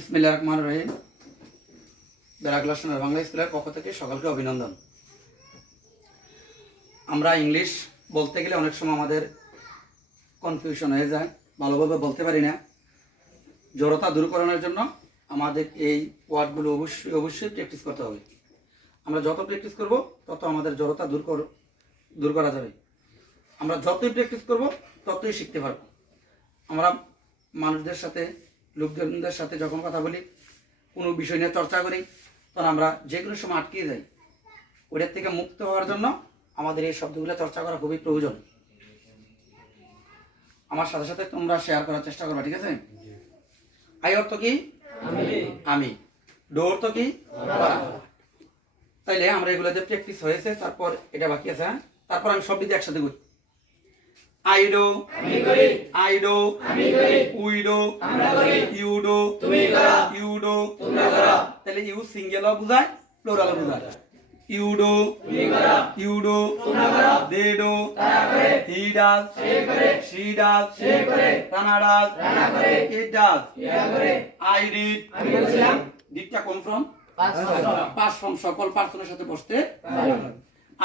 ইসমিল্লা রহমান রহিম বেড়াকলা বাংলা স্কুলের পক্ষ থেকে সকলকে অভিনন্দন আমরা ইংলিশ বলতে গেলে অনেক সময় আমাদের কনফিউশন হয়ে যায় ভালোভাবে বলতে পারি না জড়তা দূর করানোর জন্য আমাদের এই ওয়ার্ডগুলো অবশ্যই অবশ্যই প্র্যাকটিস করতে হবে আমরা যত প্র্যাকটিস করব তত আমাদের জড়তা দূর কর দূর করা যাবে আমরা যতই প্র্যাকটিস করব ততই শিখতে পারব আমরা মানুষদের সাথে লোকজনদের সাথে যখন কথা বলি কোনো বিষয় নিয়ে চর্চা করি তখন আমরা যে কোনো সময় আটকিয়ে যাই ওটার থেকে মুক্ত হওয়ার জন্য আমাদের এই শব্দগুলো চর্চা করা খুবই প্রয়োজন আমার সাথে সাথে তোমরা শেয়ার করার চেষ্টা করবা ঠিক আছে আই অর্থ কি আমি ডো অর্থ কি তাইলে আমরা এগুলো যে প্র্যাকটিস হয়েছে তারপর এটা বাকি আছে হ্যাঁ? তারপর আমি সব দিকে একসাথে করি আইডো আমি করি আইডো আমি করি উইডো আমরা করি ইউডো তুমি করো ইউডো তোমরা করো তাহলে ইউ সিঙ্গেল বুঝায় প্লুরাল বুঝায় ইউডো তুমি করো ইউডো তোমরা করো দেডো তারা করে হি ডাজ সে করে শি ডাজ সে করে তানা ডাজ তানা করে ইট ডাজ ইয়া করে আই রিড আমি বলছিলাম ডিডটা কোন ফর্ম পাঁচ ফর্ম সকল পার্সনের সাথে বসতে পারে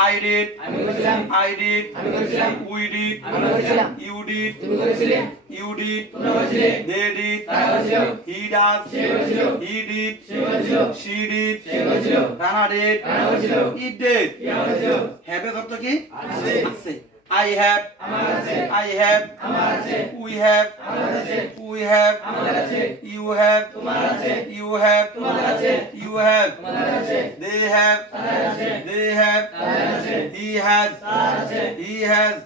আই ডিড আমি করেছিলাম আই ডিড আমি করেছিলাম উই ডিড আমি করেছিলাম ইউ ডিড তুমি করেছিলে ইউ ডিড তোমরা করেছিলে দে ডিড তারা করেছিল হি ডাজ সে করেছিল হি ডিড সে করেছিল শি ডিড সে করেছিল তারা ডিড তারা করেছিল ইট ডিড ইয়া করেছিল হ্যাভ এর অর্থ কি আছে আছে আই হ্যাভ আমার আছে আই হ্যাভ আমার আছে উই হ্যাভ আমার আছে উই হ্যাভ আমার আছে ইউ হ্যাভ তোমার আছে ইউ হ্যাভ তোমার আছে You have. They have. They have. He has. He has.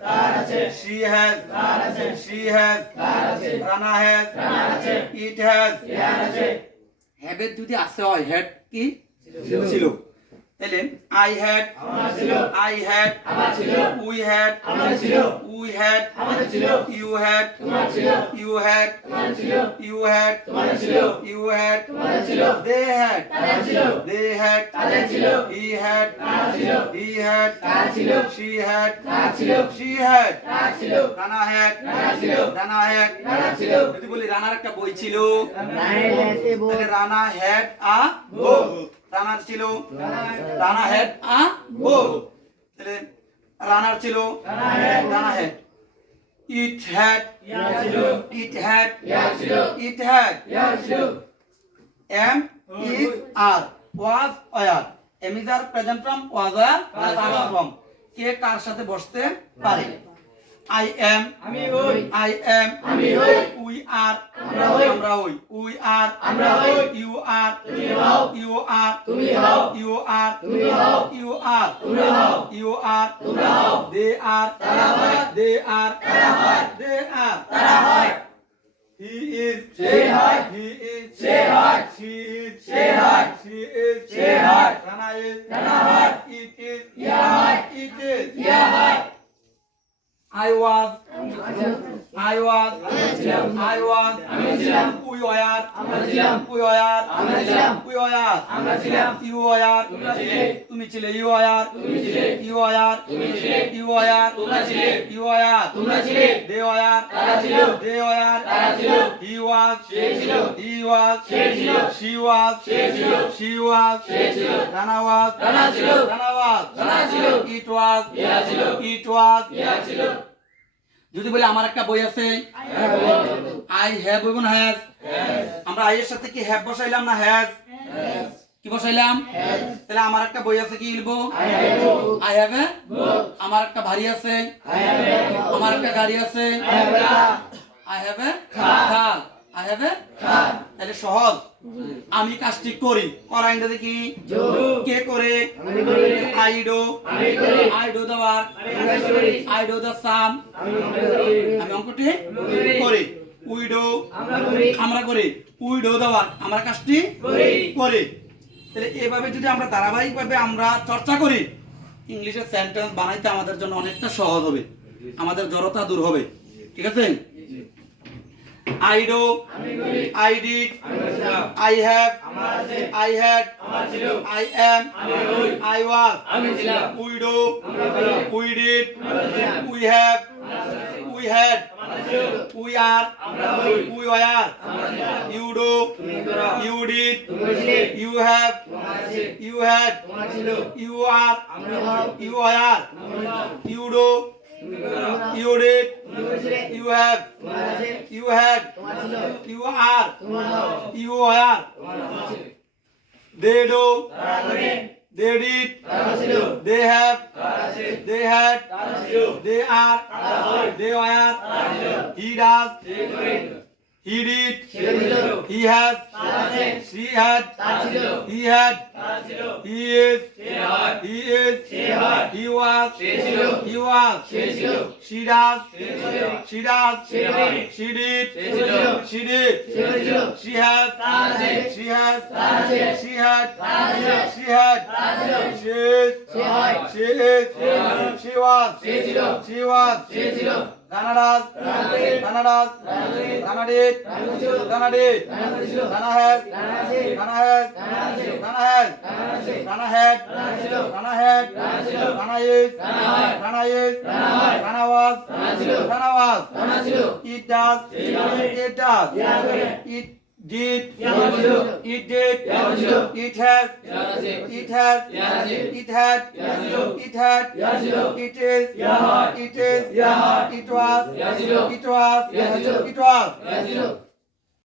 She has. She has. Rana has. It has. habit যদি আসা হয় হ্যাড কি ছিল এলেন আই হ্যাড আমার ছিল আই হ্যাড আমার ছিল উই হ্যাড আমার ছিল উই হ্যাড আমার ছিল ইউ হ্যাড তোমার ছিল ইউ হ্যাড তোমার ছিল ইউ হ্যাড তোমার ছিল ইউ হ্যাড তোমার ছিল দে হ্যাড তারা ছিল দে হ্যাড তারা ছিল হি হ্যাড তারা ছিল হি হ্যাড তারা ছিল শি হ্যাড তারা ছিল শি হ্যাড তারা ছিল রানা হ্যাড তারা ছিল রানা হ্যাড তারা ছিল যদি বলি রানার একটা বই ছিল রানা হ্যাড আ বুক রানার ছিল রানা হেড আ গোল তাহলে রানার ছিল রানা হেড ইট হ্যাড ছিল it had it had am is are was were am is are present form was were form কে কার সাথে বসতে পারে আই এম আমি ওই আই এম আমি ওই উই আর আমরা ওই আমরা ওই উই আর আমরা ওই ইউ আর তুমি হও ইউ আর তুমি হও ইউ আর তুমি হও ইউ আর তুমি হও ইউ আর তোমরা হও দে আর তারা হয় দে আর তারা হয় দে আর তারা হয় হি ইজ সে হয় হি ইজ সে ছিলাম আই ওয়াজ আমি ছিলাম উই ওয়ার আমরা ছিলাম উই ওয়ার আমরা ছিলাম উই ওয়ার আমরা ছিলাম ইউ ওয়ার তোমরা ছিলে তুমি ছিলে ইউ ওয়ার তুমি ছিলে ইউ ওয়ার তুমি ছিলে ইউ ওয়ার তোমরা ছিলে ইউ ওয়ার তোমরা ছিলে দে ওয়ার তারা ছিল দে ওয়ার তারা ছিল হি ওয়াজ সে ছিল হি ওয়াজ সে ছিল শি ওয়াজ সে ছিল শি ওয়াজ সে ছিল রানা ওয়াজ রানা ছিল রানা ওয়াজ রানা ছিল ইট ওয়াজ ইয়া ছিল ইট ওয়াজ ইয়া ছিল যদি বলি আমার একটা বই আছে আই হ্যাভ বোন হ্যাজ আমরা আই এর সাথে কি হ্যাভ বসাইলাম না হ্যাজ কি বসাইলাম তাহলে আমার একটা বই আছে কি লিখবো আই হ্যাভ এ আমার একটা ভারী আছে আমার একটা গাড়ি আছে আই হ্যাভ এ খাল আই হ্যাঁ। তাহলে সহজ আমি কাজটি করি করা ইংরেজি কি কে করে I do I do the I do the sum আমি অঙ্কটি করি উইডো আমরা করি উইডো দা ওয়ার্ক আমরা কাজটি করি তাহলে এভাবে যদি আমরা ধারাবাহিকভাবে আমরা চর্চা করি ইংলিশের সেন্টেন্স বানাইতে আমাদের জন্য অনেকটা সহজ হবে আমাদের জড়তা দূর হবে ঠিক আছে I do, I did, I have, I had, I am, I was, we do, we did, we have, we had, we are, we were, you do, you did, you have, you had, you are, you were, you do, you did, you have, you had, you are, you are, they do, they did, they have, they had, they are, they were, he does, he did, he has, she had, he had, he is, he is. সে হয়। He was. সে ছিল। He was. সে ছিল। She does. সে ছিল। She does. সে হয়। She did. সে ছিল। She did. সে ছিল। She has. তার আছে। She has. তার আছে। She had. তার আছে। She had. তার ছিল। She is. সে হয়। She is. সে হয়। She was. সে ছিল। She was. সে ছিল। রানারাজ রানারাজ রানাডিট রানাডিট রানাহেড রানাহেড রানাহেড রানাহেড রানাহেড রানাইস রানাইস রানাওয়াজ রানাওয়াজ it does it does it did it did it has it has it had it had it is it is it was it was it was